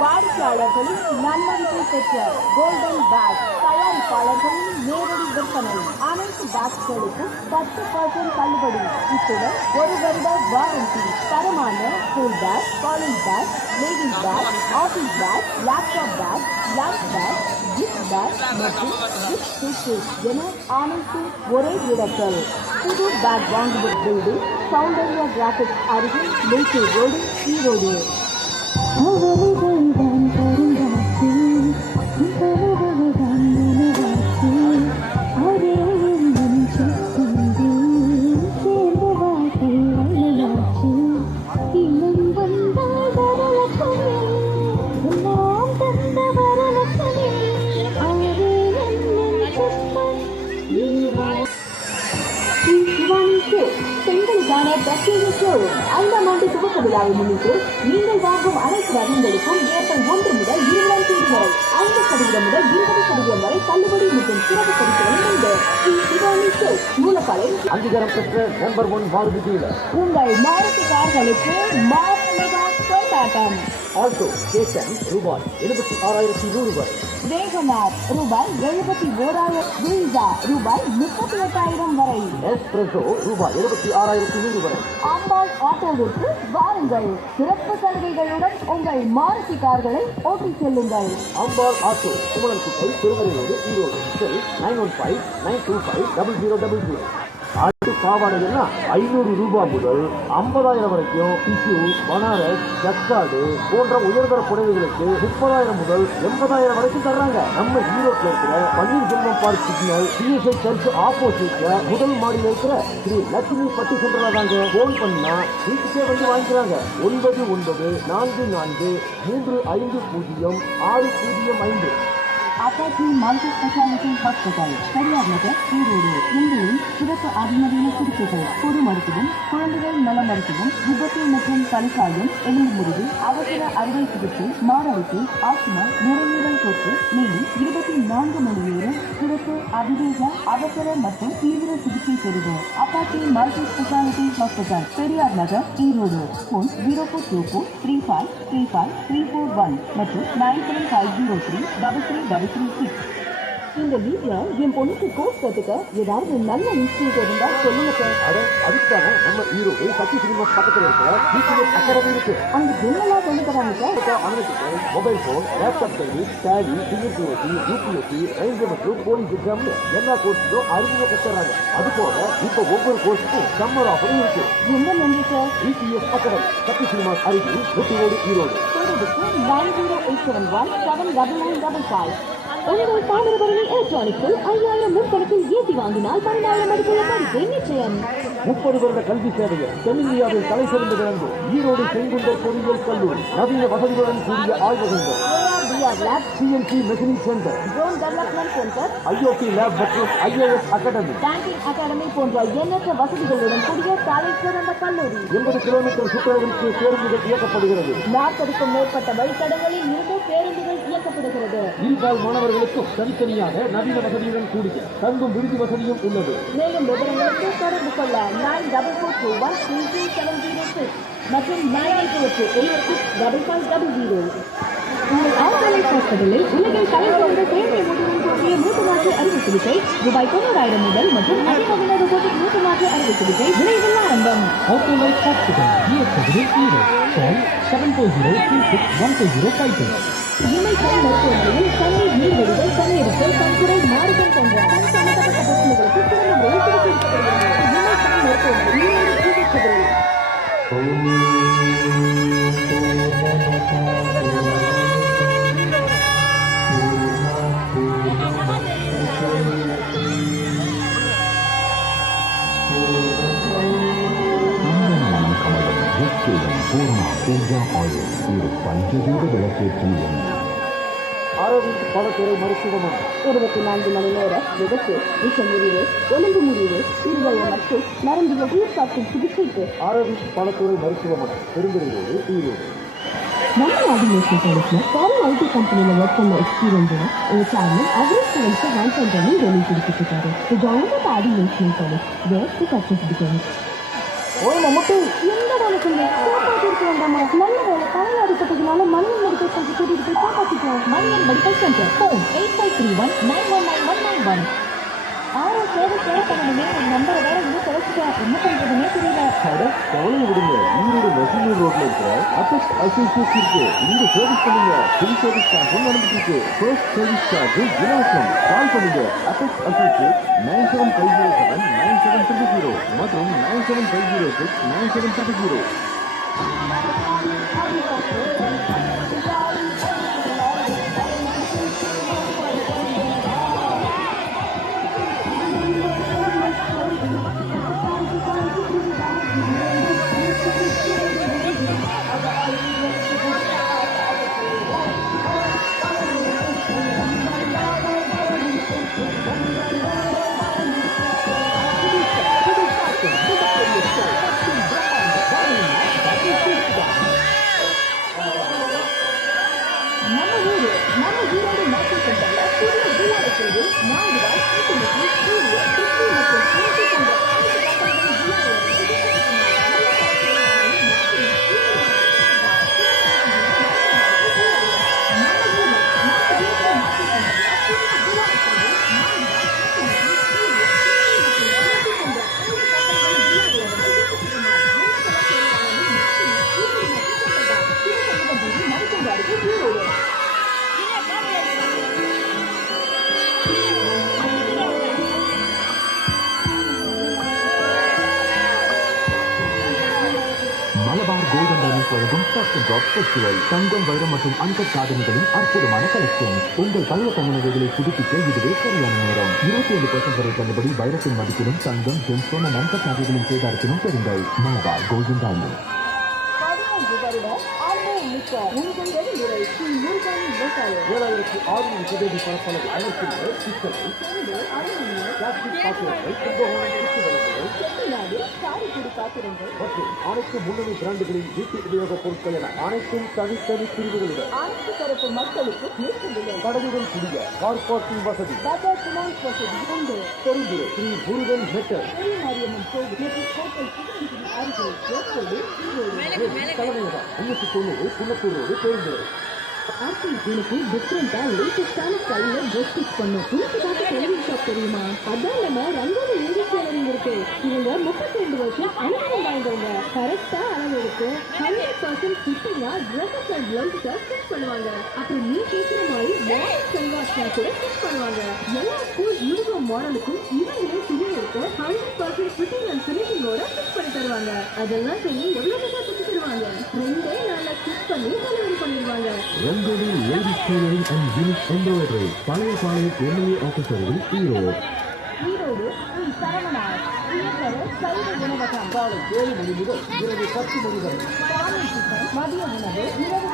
வாடிக்கையாளர்களின் நன்மதிப்பை பெற்ற கோல்டன் பேக் தயாரிப்பாளர்களின் நேரடி விற்பனை அனைத்து பேக்ஸ்களுக்கும் பத்து பர்சன்ட் தள்ளுபடி. இத்துடன் ஒரு வருட வாரண்டி தரமான school bag college bag ladies bag office bag laptop bag lunch bag gift bag மற்றும் கிஃப்ட் சூட்கேஸ் என அனைத்து ஒரே இடத்தில் புது பேக் வாங்குவது பில்டிங் சௌந்தர்யா கிராபிக்ஸ் அருகில் மெய்ச்சூர் ரோடு ஈரோடு. 好好爱自 ஷோரூம் ஐந்தாம் ஆண்டு துவக்க விழாவை முன்னிட்டு நீங்கள் வாங்கும் அனைத்து ரகங்களுக்கும் ஏப்ரல் ஒன்று முதல் இருபதாம் தேதி வரை ஐந்து சதவீதம் முதல் இருபது சதவீதம் வரை தள்ளுபடி மற்றும் சிறப்பு பரிசுகளும் உண்டு. ஸ்ரீ சிவானி அங்கீகாரம் பெற்ற நம்பர் ஒன் மாருதி டீலர் உங்கள் மாருதி கார்களுக்கு மார்மேகா கொண்டாட்டம் ஆல்டோ கேசன் ரூபாய் எழுபத்தி ஆறாயிரத்தி நூறு வரை வேகனார் ரூபாய் எழுபத்தி ஓராயிரம் வீசா ரூபாய் முப்பத்தி எட்டாயிரம் வரை. எஸ்பிரஸோ ரூபாய் எழுபத்தி ஆறாயிரத்தி நூறு வரை அம்பாள் ஆட்டோவிற்கு வாருங்கள். சிறப்பு சலுகைகளுடன் உங்கள் மாருதி கார்களை ஓட்டிச் செல்லுங்கள். அம்பாள் auto Kumanan Kuttai திருவரையோடு Erode. Nine one five nine two five double zero double zero பாவாடைகள்னா ஐநூறு ரூபாய் முதல் ஐம்பதாயிரம் வரைக்கும் டிஷ்யூ பனாரஸ் ஜக்காடு போன்ற உயர்தர புடவைகளுக்கு முப்பதாயிரம் முதல் எண்பதாயிரம் வரைக்கும் தர்றாங்க. நம்ம ஈரோட்டில் இருக்கிற Panneerselvam park signal PSI church ஆப்போசிட்ல முதல் மாடியில் இருக்கிற ஸ்ரீ லட்சுமி பட்டு சென்றதா தாங்க. போன் பண்ணா வீட்டுக்கே வந்து வாங்கிக்கிறாங்க. ஒன்பது ஒன்பது நான்கு நான்கு மூன்று ஐந்து பூஜ்ஜியம் ஆறு பூஜ்ஜியம் ஐந்து. Appachi multi speciality hospital Periyar Nagar Erode எங்களின் சிறப்பு அதிநவீன சிகிச்சைகள் பொது மருத்துவம் குழந்தைகள் நல மருத்துவம் விபத்து மற்றும் தலைக்காயம் எலும்பு முறிவு அவசர அறுவை சிகிச்சை மாரடைப்பு ஆஸ்துமா நுரையீரல் தொற்று மேலும் இருபத்தி நான்கு மணி நேரம் சிறப்பு அதிவேக அவசர மற்றும் தீவிர சிகிச்சை பெறுவோம் Appachi multi speciality hospital Periyar Nagar Erode phone zero four two four three five three five three four one மற்றும் nine seven five zero three double three double three இந்த வீட்ல என் பொண்ணுக்கு கோர்ஸ் கத்துக்க ஏதாவது நல்ல இன்ஸ்டியூட் இருந்தா சொல்லுங்க சார் அட அதுக்காக நம்ம ஈரோடு சக்தி சினிமா பக்கத்தில் இருக்க பிசிஎஸ் அகாடமி இருக்கு அங்க என்னெல்லாம் சொல்லி தராங்க சார் அவங்களுக்கு mobile phone laptop service Tally CSC UPSC railway மற்றும் போலீஸ் எக்ஸாம்னு எல்லா கோர்ஸுக்கும் அறிமுக கத்துறாங்க அது போக இப்ப ஒவ்வொரு கோர்ஸுக்கும் சம்மர் ஆஃபரும் இருக்கு என்ன நன்றி sir PCS academy Sakthi cinema அருகில் வெட்டியோடு Erode nine zero eight seven one seven double nine double five உங்கள் தாமிரபரணி எலக்ட்ரானிக்ஸில் ஐயாயிரம் முன்பணத்தில் ஏசி வாங்கினால் பன்னெண்டாயிரம் மதிப்புள்ள பரிசு நிச்சயம். முப்பது வருட கல்வி சேவையை தென்னிந்தியாவில் தலை சிறந்து விளங்கும் ஈரோடு செங்குண்டர் பொறியியல் கல்லூரி. நவீன வசதிகளுடன் கூடிய ஆய்வகங்கள். ARTR lab CNC machining centre drone development centre IoT lab மற்றும் ஐஏஎஸ் அகாடமி பேங்கிங் அகாடமி போன்ற எண்ணற்ற வசதிகளுடன் கூடிய தலை சிறந்த கல்லூரி. எண்பது கிலோமீட்டர் சுற்றளவிற்கு பேருந்துகள் இயக்கப்படுகிறது. நாற்பதுக்கும் மேற்பட்ட வழித்தடங்களில் இருந்து பேருந்துகள் இயக்கப்படுகிறது. இருபால் மாணவர்களுக்கும் தனித்தனியாக நவீன வசதியுடன் கூடிய தங்கும் விடுதி வசதியும் உள்ளது. மேலும் விவரங்களுக்கு தொடர்பு கொள்ள nine double four two one three two seven zero six மற்றும் nine eight two double five double zero ஹாஸ்பிட்டலில் உலகில் தலைசிறந்த செயற்கை மூட்டுடன் கூடிய மூட்டு மாற்று அறுவை சிகிச்சை ரூபாய் தொண்ணூறாயிரம் முதல் மற்றும் அதிநவீன ரோபோட்டிக் மூட்டு மாற்று அறுவை சிகிச்சை விரைவில் ஆரம்பம் ஆட்டோலைட் ஹாஸ்பிட்டல் ஜிஎஸ்டபிள் ஈரோ call seven four zero three six one four zero five two இமைக்கல் மருத்துவமனையில் கண்ணீர் நீர்வடிதல் கண்ணீரிச்சல் கண்புரை மாறுதல் போன்ற கண் சம்பந்தப்பட்ட பிரச்சனைகளுக்கு சிறந்த முறையில் சிகிச்சை அளிக்கப்படுகிறது இமைக்கல் மருத்துவமனை ஈரோடு சிகிச்சை விளக்கேற்றும் எண் அரவிந்த் படத்துறை மருத்துவமனை. இருபத்தி நான்கு மணி நேர விபத்து விஷ முறிவு எலும்பு முறிவு இருதய மற்றும் நரம்பு உயிர் காக்கும் சிகிச்சைக்கு அரவிந்த் படத்துறை மருத்துவமனை. பெருந்துறையோடு ஈரோடு. நம்ம ஆர்டினேஷன் காலேஜ்ல ஃபாரின் ஐடி கம்பெனில ஒர்க் பண்ண ஒரு கொடுத்துட்டு இருக்காரு college where to success becomes ஓய் மம்முட்டி என்னடா வேலை சொல்லு சோப்பாட்டு இருக்க வேண்டாமா நல்ல வேலை. தலையில் அடிப்பட்டது மணியன் மெடிக்கல் சென்டர் கூட்டிட்டு போய் காப்பாத்திக்கோ Mannan medical centre phone eight five three one nine one nine one nine one ஆரோ சேவை சேவை பண்ணணுமே. என் நம்பரை வேற இன்னும் தொலைச்சிட்டேன் என்ன பண்றதுன்னே தெரியல. அட கவலை விடுங்க ஈரோடு நெசனூர் ரோட்ல இருக்கிற அபெக்ஸ் அசோசியேட்ஸ் இருக்கு. இங்க சர்வீஸ் பண்ணுங்க. ஃப்ரீ சர்வீஸ் சார்ஜும் நடந்துட்டு இருக்கு ஃபர்ஸ்ட் சர்வீஸ் சார்ஜ் இலவசம். கால் பண்ணுங்க. Apex associate nine seven five zero seven nine Music 97.0. Diamond job festival தங்கம் வைரம் மற்றும் அன்கட் சாதனைகளின் அற்புதமான கலெக்ஷன் உங்கள் பழைய தங்கநகைகளை புதுப்பிக்க இதுவே சரியான நேரம். இருபத்தி ஏழு பர்சன்ட் வரை தள்ளுபடி வைரத்தின் மதிப்பிலும் தங்கம் ஜென்ஸ்டோன் அண்ட் அன்கட் நகைகளின் சேதாரத்திலும் பெறுங்கள். மனதா கோல்டன் டைமண்ட் உங்கள் ஏழாயிரத்தி ஆறுநூறு சதவீத பரப்பளவு அமைத்துள்ள சிக்கலை பிளாஸ்டிக் பாத்திரங்கள் கும்பகோணம் சுற்று வரைகள் மற்றும் அனைத்து முன்னணி பிராண்டுகளின் வீட்டு உபயோகப் பொருட்கள் என அனைத்தும் தனித்தனி பிரிவுகளுடன் அனைத்து தரப்பு மக்களுக்கு ஏற்ற கூடிய கார் பார்க்கிங் வசதி பஜாஜ் வசதி உண்டு ஸ்ரீ முருகன் மாரியம்மன் கோவில் மற்றும் கோட்டை தலைமையகம் ஐநூற்றி தொண்ணூறு குன்னத்தூர் ரோடு பெருந்துறை ஆர்த்தி எனக்கு டிஃப்ரெண்டா லேட்டஸ்டான ஸ்டைல்ல ட்ரெஸ் ஸ்டிச் பண்ணும் ஷாப் தெரியுமா? அதான் நம்ம ரங்கோலி இங்கிலீஷ் டெய்லரிங் இருக்கு. இவங்க முப்பத்தி ரெண்டு வருஷம் அனுபவம் வாய்ந்தவங்க கரெக்டா hundred percent dresses and blouse stitch பண்ணுவாங்க. அப்புறம் நீ கேட்கிற மாதிரி மாடல் செல்வாஸ்னா கூட ஸ்டிச் பண்ணுவாங்க. எல்லா ஸ்கூல் யூனிஃபார்ம் மாடலுக்கும் இவங்களே துணி எடுத்து ஹண்ட்ரட் பர்சன்ட் ஃபிட்டிங் அண்ட் ஃபினிஷிங்கோட ஸ்டிச் பண்ணி தருவாங்க. அதெல்லாம் சரி எவ்வளவு பேசா தச்சு தருவாங்க? ரெண்டே நாள்ல ஸ்டிச் பண்ணி டெலிவரி பண்ணிடுவாங்க. Rangoli ladies tailoring and embroidery Pazhaya Palayam MLA ஆஃபீஸர்கள் Erode. Erode உயர்தர சைவ உணவகம் காலை ஏழு மணி முதல் இரவு பத்து மணி வரை காலை மதிய உணவு. இரவு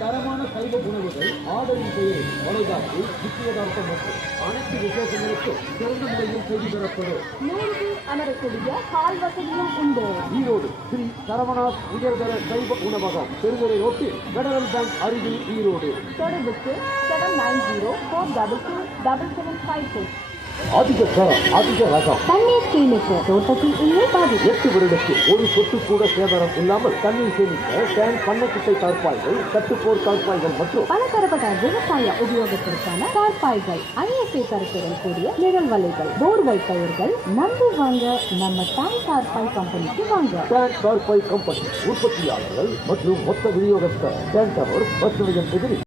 தரமான சைவ உணவுகள் ஆர்டரின் பெயரில் வளைகாப்பு நிச்சயதார்த்தம் மற்றும் அனைத்து விசேஷங்களுக்கும் சிறந்த முறையில் செய்து தரப்படும். நூறு அமரக்கூடிய ஹால் வசதியும் உண்டு. ஈரோடு ஸ்ரீ சரவணாஸ் உயர்தர சைவ உணவகம் பெருந்துறை ரோட்டில் பெடரல் பேங்க் அருகில் ஈரோடு. தொடர்புக்கு seven nine zero four double two double seven five six அதிக அதிக ரகம். தண்ணீர் சேமிப்பு. தோட்டத்தில் இல்லை பாதிப்பு எட்டு வருடத்தில் ஒரு சொட்டு கூட சேதாரம் இல்லாமல் தண்ணீர் சேமிக்க டேங்க் பண்ணக்குட்டை தார்ப்பாய்கள் கட்டுப்போர் தார்ப்பாய்கள் மற்றும் பலதரப்பட்ட விவசாய உபயோகத்திற்கான தார்பாய்கள் ஐஎஸ்ஐ தரத்துடன் கூடிய நிழல் வலைகள் போர்வெல் பயிர்கள் நம்பி வாங்க நம்ம டான் தார்பாய் கம்பெனிக்கு வாங்க. டேங்க் தார்ப்பாய் கம்பெனி உற்பத்தியாளர்கள் மற்றும் மொத்த விநியோகஸ்தர் டேங்க் டவர் பஸ் நிலையம் எதிரில்